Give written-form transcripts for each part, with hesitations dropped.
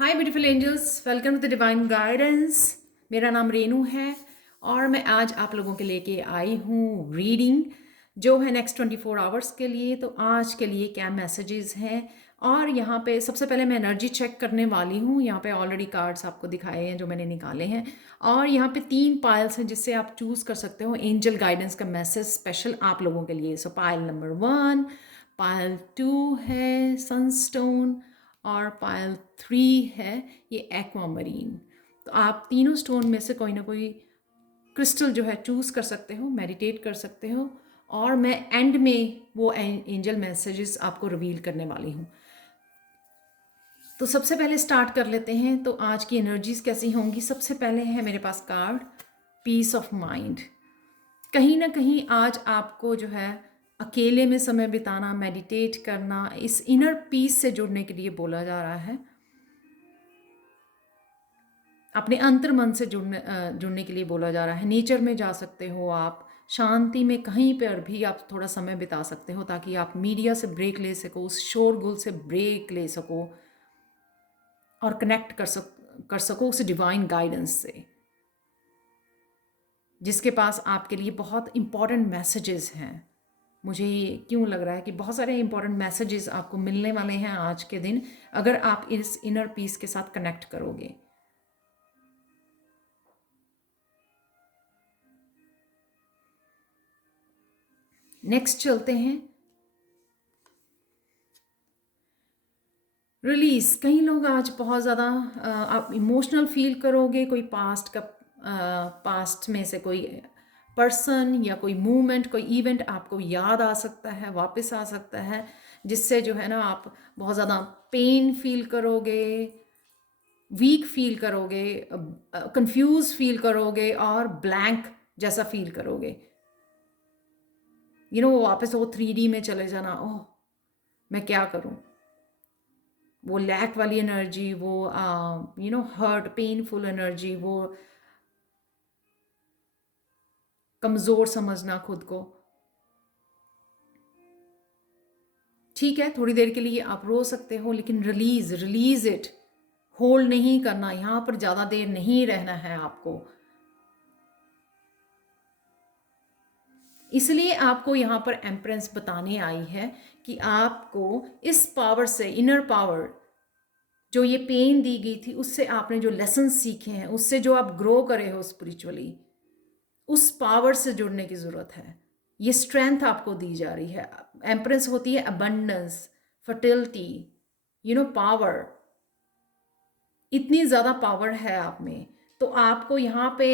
Hi beautiful angels, welcome to the divine guidance. मेरा नाम रेनू है और मैं आज आप लोगों के लेके आई हूँ रीडिंग जो है नेक्स्ट 24 आवर्स के लिए। तो आज के लिए क्या मैसेजेस हैं और यहाँ पे सबसे पहले मैं एनर्जी चेक करने वाली हूँ। यहाँ पे ऑलरेडी कार्ड्स आपको दिखाए हैं जो मैंने निकाले हैं और यहाँ पे 3 पायल्स हैं जिससे आप चूज़ कर सकते हो एंजल गाइडेंस का मैसेज स्पेशल आप लोगों के लिए। सो पायल नंबर 1, पायल 2 है सनस्टोन और पायल 3 है ये एक्वामरीन। तो आप तीनों स्टोन में से कोई ना कोई क्रिस्टल जो है चूज़ कर सकते हो, मेडिटेट कर सकते हो और मैं एंड में वो एंजल मैसेजेस आपको रिवील करने वाली हूँ। तो सबसे पहले स्टार्ट कर लेते हैं। तो आज की एनर्जीज कैसी होंगी? सबसे पहले है मेरे पास कार्ड पीस ऑफ माइंड। कहीं ना कहीं आज आपको जो है अकेले में समय बिताना, मेडिटेट करना, इस इनर पीस से जुड़ने के लिए बोला जा रहा है। अपने अंतर मन से जुड़ने के लिए बोला जा रहा है। नेचर में जा सकते हो आप, शांति में कहीं पर भी आप थोड़ा समय बिता सकते हो ताकि आप मीडिया से ब्रेक ले सको, उस शोरगुल से ब्रेक ले सको और कनेक्ट कर सको उस डिवाइन गाइडेंस से जिसके पास आपके लिए बहुत इंपॉर्टेंट मैसेजेस हैं। मुझे क्यों लग रहा है कि बहुत सारे इंपॉर्टेंट मैसेजेस आपको मिलने वाले हैं आज के दिन अगर आप इस इनर पीस के साथ कनेक्ट करोगे। नेक्स्ट चलते हैं रिलीज। कई लोग आज बहुत ज़्यादा आप इमोशनल फील करोगे। कोई पास्ट में से कोई पर्सन या कोई मूवमेंट, कोई इवेंट आपको याद आ सकता है, वापस आ सकता है, जिससे जो है ना आप बहुत ज़्यादा पेन फील करोगे, वीक फील करोगे, कंफ्यूज फील करोगे और ब्लैंक जैसा फील करोगे। वो वापस वो 3D में चले जाना, ओह मैं क्या करूं, वो लैक वाली एनर्जी, वो हर्ट पेनफुल एनर्जी, वो कमज़ोर समझना खुद को। ठीक है, थोड़ी देर के लिए आप रो सकते हो लेकिन रिलीज इट। होल्ड नहीं करना, यहाँ पर ज़्यादा देर नहीं रहना है आपको। इसलिए आपको यहाँ पर एम्प्रेंस बताने आई है कि आपको इस पावर से, इनर पावर जो ये पेन दी गई थी, उससे आपने जो लेसन सीखे हैं, उससे जो आप ग्रो करे हो स्पिरिचुअली, उस पावर से जुड़ने की ज़रूरत है। ये स्ट्रेंथ आपको दी जा रही है। एम्प्रेस होती है अबंडेंस, फर्टिलिटी, पावर। इतनी ज़्यादा पावर है आप में। तो आपको यहाँ पे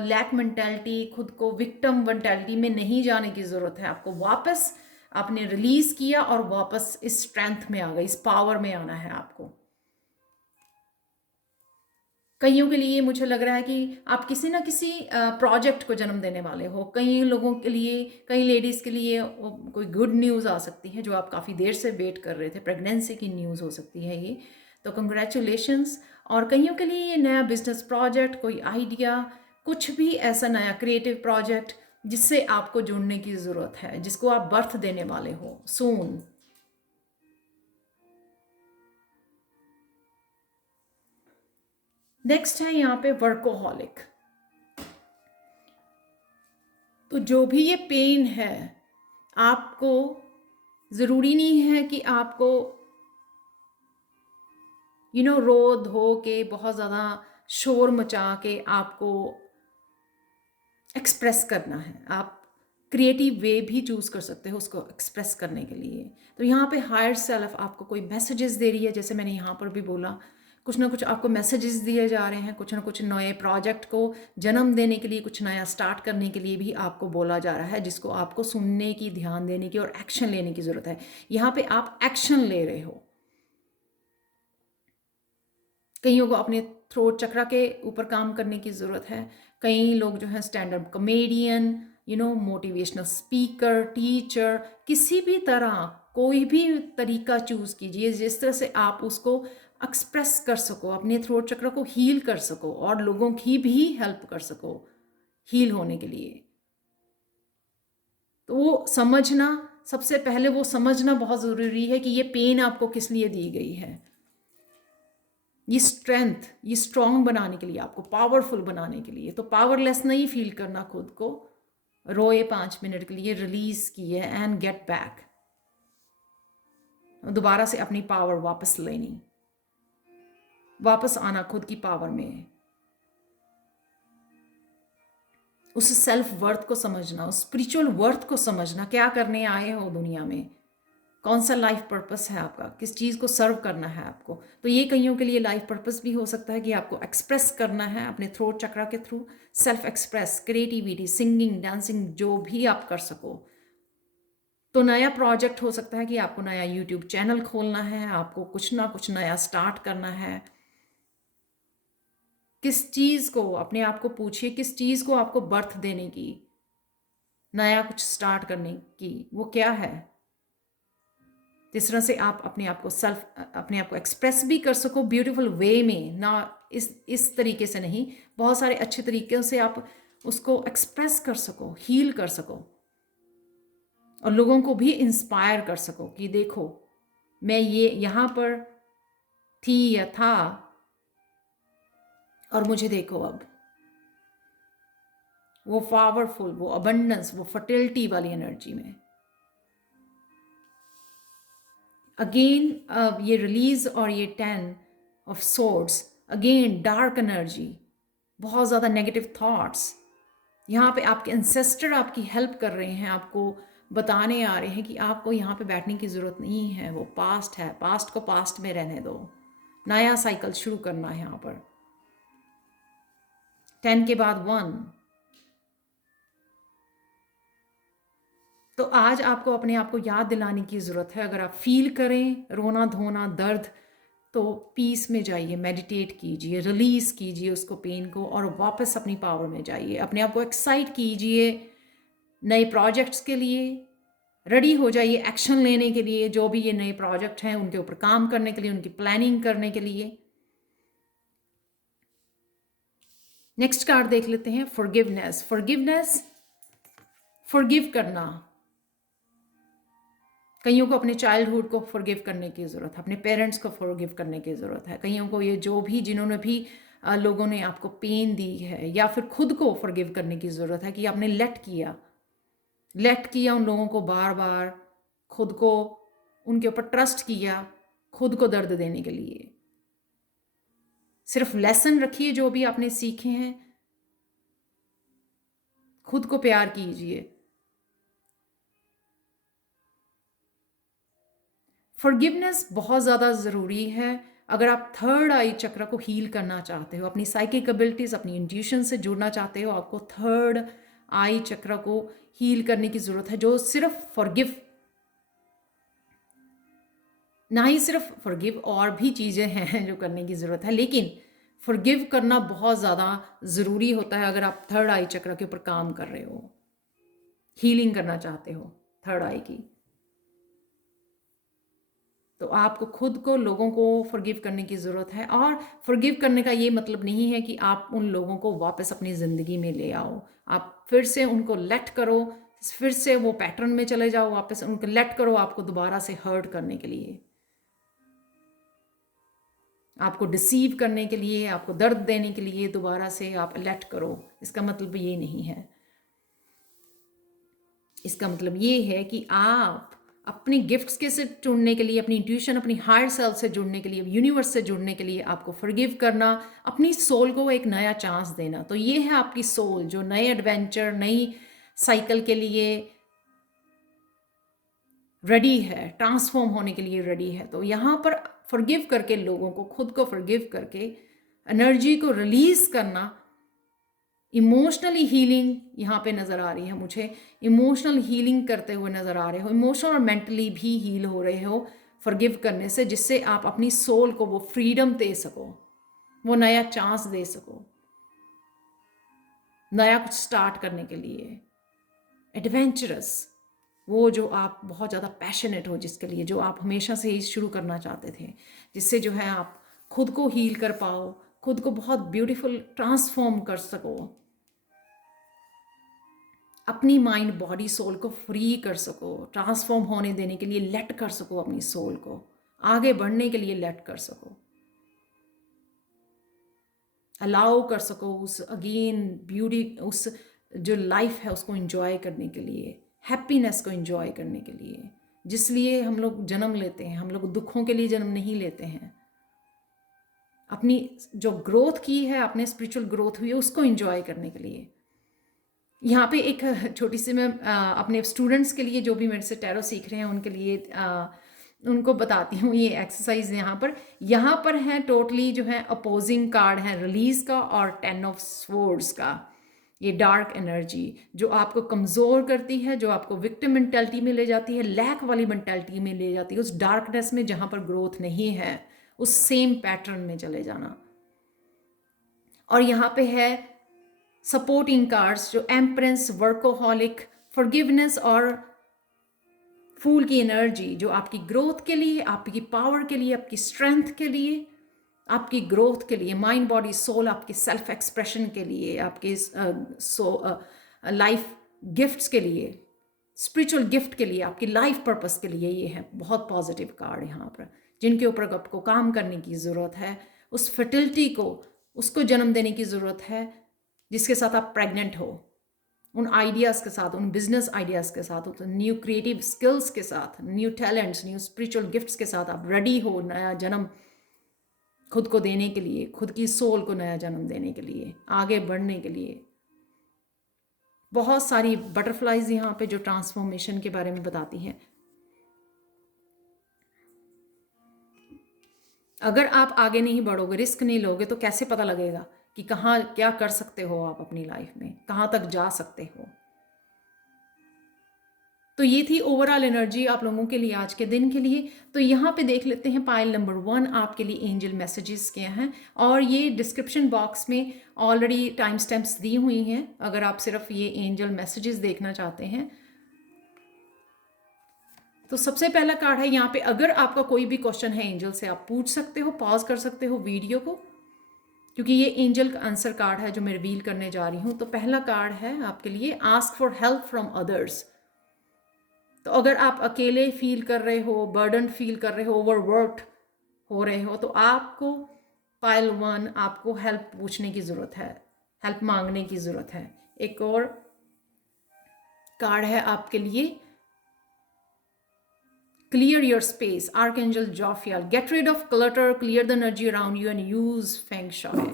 लैक मेंटालिटी, खुद को विक्टिम मेंटालिटी में नहीं जाने की ज़रूरत है। आपको वापस आपने रिलीज़ किया और वापस इस स्ट्रेंथ में आ गए, इस पावर में आना है आपको। कईयों के लिए मुझे लग रहा है कि आप किसी ना किसी प्रोजेक्ट को जन्म देने वाले हो। कई लोगों के लिए, कई लेडीज़ के लिए कोई गुड न्यूज़ आ सकती है जो आप काफ़ी देर से वेट कर रहे थे। प्रेगनेंसी की न्यूज़ हो सकती है ये, तो कंग्रेचुलेशंस। और कईयों के लिए ये नया बिजनेस प्रोजेक्ट, कोई आइडिया, कुछ भी ऐसा नया क्रिएटिव प्रोजेक्ट जिससे आपको जुड़ने की ज़रूरत है, जिसको आप बर्थ देने वाले हो सून। नेक्स्ट है यहाँ पे वर्कोहॉलिक। तो जो भी ये पेन है, आपको ज़रूरी नहीं है कि आपको रो धो के बहुत ज़्यादा शोर मचा के आपको एक्सप्रेस करना है। आप क्रिएटिव वे भी चूज़ कर सकते हो उसको एक्सप्रेस करने के लिए। तो यहाँ पे हायर सेल्फ आपको कोई मैसेजेस दे रही है, जैसे मैंने यहाँ पर भी बोला, कुछ ना कुछ आपको मैसेजेस दिए जा रहे हैं। कुछ ना कुछ नए प्रोजेक्ट को जन्म देने के लिए, कुछ नया स्टार्ट करने के लिए भी आपको बोला जा रहा है, जिसको आपको सुनने की, ध्यान देने की और एक्शन लेने की ज़रूरत है। यहाँ पे आप एक्शन ले रहे हो। कईयों को अपने थ्रोट चक्रा के ऊपर काम करने की ज़रूरत है। कई लोग जो हैं stand up comedian, motivational speaker, teacher, किसी भी तरह कोई भी तरीका चूज़ कीजिए जिस तरह से आप उसको एक्सप्रेस कर सको, अपने थ्रोट चक्र को हील कर सको और लोगों की भी हेल्प कर सको हील होने के लिए। तो वो समझना, सबसे पहले वो समझना बहुत ज़रूरी है कि ये पेन आपको किस लिए दी गई है। ये स्ट्रेंथ, ये स्ट्रांग बनाने के लिए, आपको पावरफुल बनाने के लिए। तो पावरलेस नहीं फील करना खुद को। रोए 5 मिनट के लिए, रिलीज किए एंड गेट बैक, दोबारा से अपनी पावर वापस लेनी, वापस आना खुद की पावर में। उस सेल्फ वर्थ को समझना, उस स्पिरिचुअल वर्थ को समझना, क्या करने आए हो दुनिया में, कौन सा लाइफ पर्पस है आपका, किस चीज़ को सर्व करना है आपको। तो ये कईयों के लिए लाइफ पर्पस भी हो सकता है कि आपको एक्सप्रेस करना है अपने थ्रोट चक्रा के through, self express, creativity, singing, dancing, जो भी आप कर सको। तो नया प्रोजेक्ट हो सकता है कि आपको नया यूट्यूब चैनल खोलना है, आपको कुछ ना कुछ नया स्टार्ट करना है। किस चीज़ को, अपने आप को पूछिए, किस चीज़ को आपको बर्थ देने की, नया कुछ स्टार्ट करने की, वो क्या है। जिस तरह से आप अपने आप को अपने आप को एक्सप्रेस भी कर सको ब्यूटीफुल वे में, ना इस तरीके से नहीं, बहुत सारे अच्छे तरीके से आप उसको एक्सप्रेस कर सको, हील कर सको, और लोगों को भी इंस्पायर कर सको कि देखो मैं ये यहाँ पर थी या था, और मुझे देखो अब, वो पावरफुल, वो अबंडेंस, वो फर्टिलिटी वाली एनर्जी में। अगेन ये रिलीज और ये 10 of swords, again dark energy, बहुत ज़्यादा नेगेटिव थॉट्स। यहाँ पे आपके एंसेस्टर आपकी हेल्प कर रहे हैं, आपको बताने आ रहे हैं कि आपको यहाँ पे बैठने की ज़रूरत नहीं है, वो पास्ट है, पास्ट को पास्ट में रहने दो, नया साइकिल शुरू करना है यहाँ पर। 10 के बाद 1। तो आज आपको अपने आप को याद दिलाने की ज़रूरत है। अगर आप फील करें रोना धोना दर्द, तो पीस में जाइए, मेडिटेट कीजिए, रिलीज़ कीजिए उसको, पेन को, और वापस अपनी पावर में जाइए। अपने आप को एक्साइट कीजिए नए प्रोजेक्ट्स के लिए, रेडी हो जाइए एक्शन लेने के लिए, जो भी ये नए प्रोजेक्ट हैं उनके ऊपर काम करने के लिए, उनकी प्लानिंग करने के लिए। नेक्स्ट कार्ड देख लेते हैं, फॉरगिवनेस। फॉरगिवनेस, फॉरगिव करना। कईयों को अपने चाइल्डहुड को फॉरगिव करने की ज़रूरत है, अपने पेरेंट्स को फॉरगिव करने की ज़रूरत है। कईयों को ये जो भी, जिन्होंने भी लोगों ने आपको पेन दी है, या फिर खुद को फॉरगिव करने की ज़रूरत है कि आपने लेट किया उन लोगों को बार बार, खुद को उनके ऊपर ट्रस्ट किया, खुद को दर्द देने के लिए। सिर्फ लेसन रखिए जो भी आपने सीखे हैं, खुद को प्यार कीजिए। फॉरगिवनेस बहुत ज़्यादा ज़रूरी है अगर आप थर्ड आई चक्र को हील करना चाहते हो, अपनी साइकिक एबिलिटीज़, अपनी इंट्यूशन से जुड़ना चाहते हो। आपको थर्ड आई चक्र को हील करने की ज़रूरत है, जो सिर्फ फॉरगिव, ना ही सिर्फ फॉरगिव, और भी चीज़ें हैं जो करने की ज़रूरत है, लेकिन फॉरगिव करना बहुत ज़्यादा ज़रूरी होता है अगर आप थर्ड आई चक्र के ऊपर काम कर रहे हो, हीलिंग करना चाहते हो थर्ड आई की। तो आपको खुद को, लोगों को फॉरगिव करने की ज़रूरत है। और फॉरगिव करने का ये मतलब नहीं है कि आप उन लोगों को वापस अपनी ज़िंदगी में ले आओ, आप फिर से उनको लेट करो, फिर से वो पैटर्न में चले जाओ, वापस उनको लेट करो आपको दोबारा से हर्ट करने के लिए, आपको डिसीव करने के लिए, आपको दर्द देने के लिए दोबारा से आप लेट करो। इसका मतलब ये नहीं है। इसका मतलब ये है कि आप अपने गिफ्ट्स के से जुड़ने के लिए, अपनी इंट्यूशन, अपनी हायर सेल्फ से जुड़ने के लिए, यूनिवर्स से जुड़ने के लिए आपको फॉरगिव करना, अपनी सोल को एक नया चांस देना। तो ये है आपकी सोल जो नए एडवेंचर, नई साइकिल के लिए रेडी है, ट्रांसफॉर्म होने के लिए रेडी है। तो यहाँ पर फॉरगिव करके, लोगों को, खुद को फॉरगिव करके, एनर्जी को रिलीज करना, इमोशनली हीलिंग यहाँ पे नज़र आ रही है मुझे। इमोशनल हीलिंग करते हुए नज़र आ रहे हो, इमोशनल और मेंटली भी हील हो रहे हो फॉरगिव करने से, जिससे आप अपनी सोल को वो फ्रीडम दे सको, वो नया चांस दे सको, नया कुछ स्टार्ट करने के लिए, एडवेंचरस, वो जो आप बहुत ज़्यादा पैशनेट हो, जिसके लिए, जो आप हमेशा से ही शुरू करना चाहते थे, जिससे जो है आप खुद को हील कर पाओ, खुद को बहुत ब्यूटीफुल ट्रांसफॉर्म कर सको, अपनी माइंड, बॉडी, सोल को फ्री कर सको, ट्रांसफॉर्म होने देने के लिए लेट कर सको, अपनी सोल को आगे बढ़ने के लिए लेट कर सको। अलाउ कर सको उस अगेन ब्यूटी, उस जो लाइफ है उसको एंजॉय करने के लिए, हैप्पीनेस को एंजॉय करने के लिए, जिसलिए हम लोग जन्म लेते हैं। हम लोग दुखों के लिए जन्म नहीं लेते हैं। अपनी जो ग्रोथ की है, अपने स्पिरिचुअल ग्रोथ हुई है, उसको एंजॉय करने के लिए। यहाँ पे एक छोटी सी मैं अपने स्टूडेंट्स के लिए जो भी मेरे से टैरो सीख रहे हैं उनके लिए उनको बताती हूँ ये एक्सरसाइज। यहाँ पर है टोटली जो है अपोजिंग कार्ड है रिलीज का और 10 ऑफ स्वॉर्ड्स का। ये डार्क एनर्जी जो आपको कमज़ोर करती है, जो आपको विक्टिम मेंटालिटी में ले जाती है, लैक वाली मेंटालिटी में ले जाती है, उस डार्कनेस में जहाँ पर ग्रोथ नहीं है, उस सेम पैटर्न में चले जाना। और यहाँ पे है सपोर्टिंग कार्ड्स जो एम्प्रेस, वर्कोहॉलिक, फॉरगिवनेस और फूल की एनर्जी जो आपकी ग्रोथ के लिए, आपकी पावर के लिए, आपकी स्ट्रेंथ के लिए, आपकी ग्रोथ के लिए, माइंड बॉडी सोल, आपकी सेल्फ एक्सप्रेशन के लिए, आपके लाइफ गिफ्ट्स के लिए, स्पिरिचुअल गिफ्ट के लिए, आपकी लाइफ पर्पस के लिए। ये है बहुत पॉजिटिव कार्ड यहाँ पर, जिनके ऊपर आपको काम करने की ज़रूरत है। उस फर्टिलिटी को, उसको जन्म देने की ज़रूरत है जिसके साथ आप प्रेग्नेंट हो, उन आइडियाज़ के साथ, उन बिजनेस आइडियाज़ के साथ, उन न्यू क्रिएटिव स्किल्स के साथ, new talents, new spiritual gifts के साथ आप रेडी हो नया जन्म खुद को देने के लिए, खुद की सोल को नया जन्म देने के लिए, आगे बढ़ने के लिए। बहुत सारी बटरफ्लाइज यहाँ पे जो ट्रांसफॉर्मेशन के बारे में बताती हैं। अगर आप आगे नहीं बढ़ोगे, रिस्क नहीं लोगे, तो कैसे पता लगेगा कि कहाँ क्या कर सकते हो आप अपनी लाइफ में, कहाँ तक जा सकते हो। तो ये थी ओवरऑल एनर्जी आप लोगों के लिए आज के दिन के लिए। तो यहाँ पे देख लेते हैं पाइल नंबर 1 आपके लिए एंजल मैसेजेस क्या हैं, और ये डिस्क्रिप्शन बॉक्स में ऑलरेडी टाइम स्टैम्प्स दी हुई हैं अगर आप सिर्फ ये एंजल मैसेजेस देखना चाहते हैं। तो सबसे पहला कार्ड है यहाँ पे, अगर आपका कोई भी क्वेश्चन है एंजल से आप पूछ सकते हो, पॉज कर सकते हो वीडियो को, क्योंकि ये एंजल का आंसर कार्ड है जो मैं रिवील करने जा रही हूँ। तो पहला कार्ड है आपके लिए, ask for help from others. तो अगर आप अकेले फील कर रहे हो, बर्डन फील कर रहे हो, ओवरवर्क हो रहे हो, तो आपको पाइल 1 आपको हेल्प पूछने की ज़रूरत है, हेल्प मांगने की ज़रूरत है। एक और कार्ड है आपके लिए, clear your space, archangel Jophiel, get rid of clutter, clear the energy around you and use feng shui.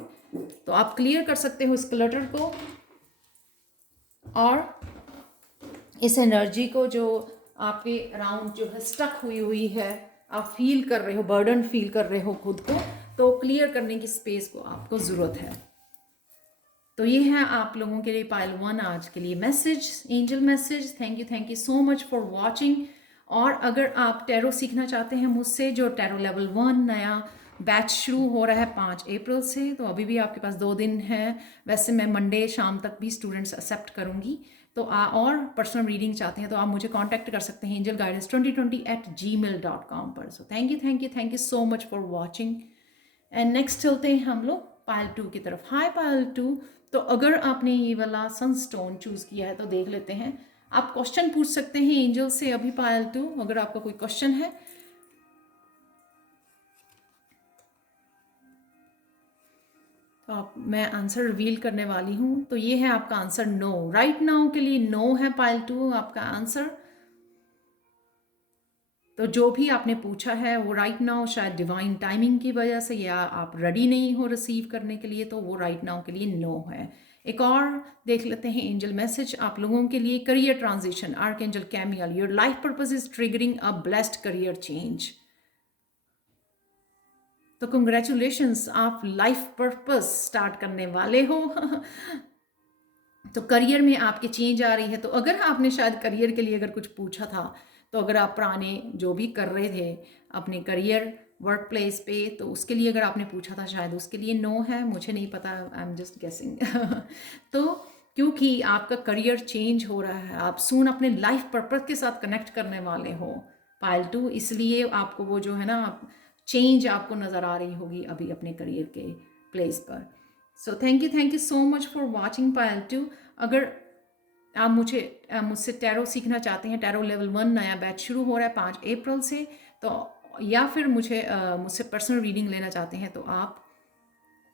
तो आप क्लियर कर सकते हो इस क्लटर को और इस एनर्जी को जो आपके अराउंड जो है स्टक हुई है, आप फील कर रहे हो, बर्डन फील कर रहे हो खुद को, तो क्लियर करने की स्पेस को आपको ज़रूरत है। तो ये है आप लोगों के लिए पाइल 1 आज के लिए message, angel message. Thank you so much for watching. और अगर आप टैरो सीखना चाहते हैं मुझसे, जो टैरो लेवल 1 नया बैच शुरू हो रहा है 5 अप्रैल से, तो अभी भी आपके पास 2 दिन है। वैसे मैं मंडे शाम तक भी स्टूडेंट्स एक्सेप्ट करूँगी। तो और पर्सनल रीडिंग चाहते हैं तो आप मुझे कांटेक्ट कर सकते हैं angelguidance2020@gmail.com पर। So thank you so much for watching. And next चलते हैं हम लोग पाइल 2 की तरफ। हाय पाइल 2। तो अगर आपने ये वाला सनस्टोन चूज़ किया है तो देख लेते हैं, आप क्वेश्चन पूछ सकते हैं एंजल से अभी पाइल 2, अगर आपका कोई क्वेश्चन है। तो मैं आंसर रिवील करने वाली हूँ। तो ये है आपका आंसर, नो। राइट नाउ के लिए नो है पाइल 2 आपका आंसर। तो जो भी आपने पूछा है वो राइट नाउ शायद डिवाइन टाइमिंग की वजह से, या आप रेडी नहीं हो रिसीव करने के लिए, तो वो राइट नाउ के लिए नो है। एक और देख लेते हैं एंजल मैसेज आप लोगों के लिए, career transition, archangel Chamuel, your life purpose is triggering a blessed career change. तो कंग्रेचुलेशंस, आप लाइफ पर्पस स्टार्ट करने वाले हो। तो करियर में आपके चेंज आ रही है। तो अगर आपने शायद करियर के लिए अगर कुछ पूछा था, तो अगर आप पुराने जो भी कर रहे थे अपने करियर वर्क प्लेस पे, तो उसके लिए अगर आपने पूछा था शायद उसके लिए नो है, मुझे नहीं पता, आई एम जस्ट गेसिंग। तो क्योंकि आपका करियर चेंज हो रहा है, आप सून अपने लाइफ पर्पस के साथ कनेक्ट करने वाले हो पाइल 2, इसलिए आपको वो जो है ना चेंज आपको नज़र आ रही होगी अभी अपने करियर के प्लेस पर। So thank you so much for watching pile 2। अगर आप मुझसे टैरो सीखना चाहते हैं, टैरो लेवल 1 नया बैच शुरू हो रहा है 5 अप्रैल से, तो या फिर मुझसे पर्सनल रीडिंग लेना चाहते हैं, तो आप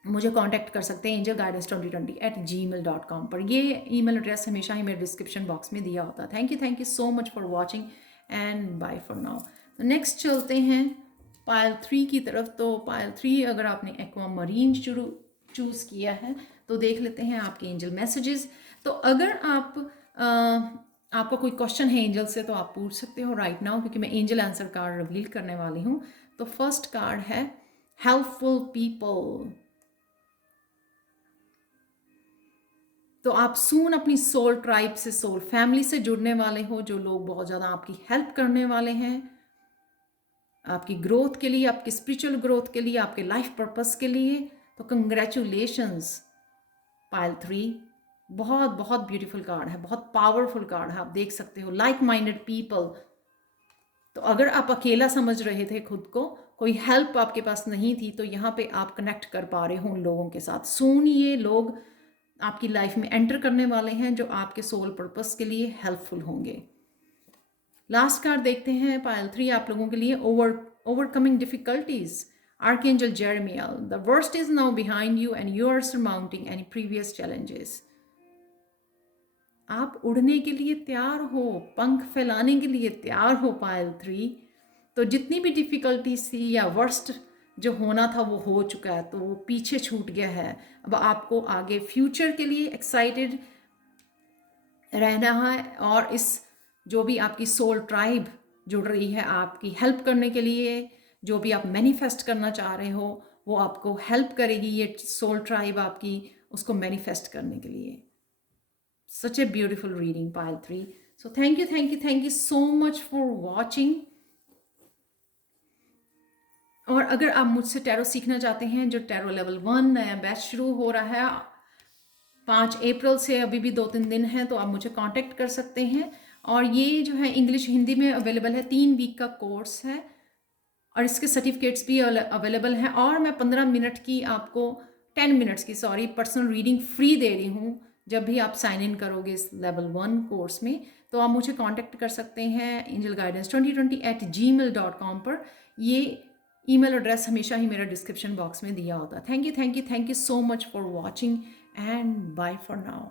मुझे कांटेक्ट कर सकते हैं angelguidance2020@gmail.com पर। ये ईमेल एड्रेस हमेशा ही मेरे डिस्क्रिप्शन बॉक्स में दिया होता है। Thank you so much for watching and bye for now. तो नेक्स्ट चलते हैं पायल 3 की तरफ। तो पायल 3 अगर आपने एक्वा मरीन चूज़ किया है तो देख लेते हैं आपके एंजल मैसेजेस। तो अगर आपका कोई क्वेश्चन है एंजल से तो आप पूछ सकते हो राइट नाउ, क्योंकि मैं एंजल आंसर कार्ड रिवील करने वाली हूँ। तो फर्स्ट कार्ड है हेल्पफुल पीपल। तो आप सून अपनी सोल ट्राइब से, सोल फैमिली से जुड़ने वाले हो, जो लोग बहुत ज़्यादा आपकी हेल्प करने वाले हैं, आपकी ग्रोथ के लिए, आपकी स्पिरिचुअल ग्रोथ के लिए, आपके लाइफ पर्पस के लिए। तो कंग्रेचुलेशंस पायल 3। बहुत बहुत ब्यूटीफुल कार्ड है, बहुत पावरफुल कार्ड है। आप देख सकते हो लाइक माइंडेड पीपल। तो अगर आप अकेला समझ रहे थे खुद को, कोई हेल्प आपके पास नहीं थी, तो यहाँ पे आप कनेक्ट कर पा रहे हो उन लोगों के साथ। सून ये लोग आपकी लाइफ में एंटर करने वाले हैं जो आपके सोल पर्पस के लिए हेल्पफुल होंगे। लास्ट कार्ड देखते हैं पायल 3 आप लोगों के लिए, overcoming difficulties. Archangel Jeremiel, the worst is now behind you and you are surmounting any previous challenges. आप उड़ने के लिए तैयार हो, पंख फैलाने के लिए तैयार हो पायल 3। तो जितनी भी डिफ़िकल्टीज थी या वर्स्ट जो होना था वो हो चुका है, तो वो पीछे छूट गया है। अब आपको आगे फ्यूचर के लिए एक्साइटेड रहना है, और इस जो भी आपकी सोल ट्राइब जुड़ रही है आपकी हेल्प करने के लिए, जो भी आप मैनिफेस्ट करना चाह रहे हो वो आपको हेल्प करेगी, ये सोल ट्राइब आपकी उसको मैनिफेस्ट करने के लिए। Such a beautiful reading pile 3. So thank you so much for watching. और अगर आप मुझसे टैरो सीखना चाहते हैं, जो टैरो लेवल 1 नया बैच शुरू हो रहा है 5 अप्रैल से, अभी भी 2-3 दिन है, तो आप मुझे कांटेक्ट कर सकते हैं। और ये जो है इंग्लिश हिंदी में अवेलेबल है, 3 वीक का कोर्स है और इसके सर्टिफिकेट्स भी अवेलेबल हैं। और मैं 15 मिनट की आपको 10 मिनट्स की पर्सनल रीडिंग फ्री दे रही हूँ जब भी आप साइन इन करोगे इस लेवल 1 कोर्स में। तो आप मुझे कांटेक्ट कर सकते हैं angelguidance2020@gmail.com पर। ये ईमेल एड्रेस हमेशा ही मेरा डिस्क्रिप्शन बॉक्स में दिया होता है। Thank you so much for watching and bye for now.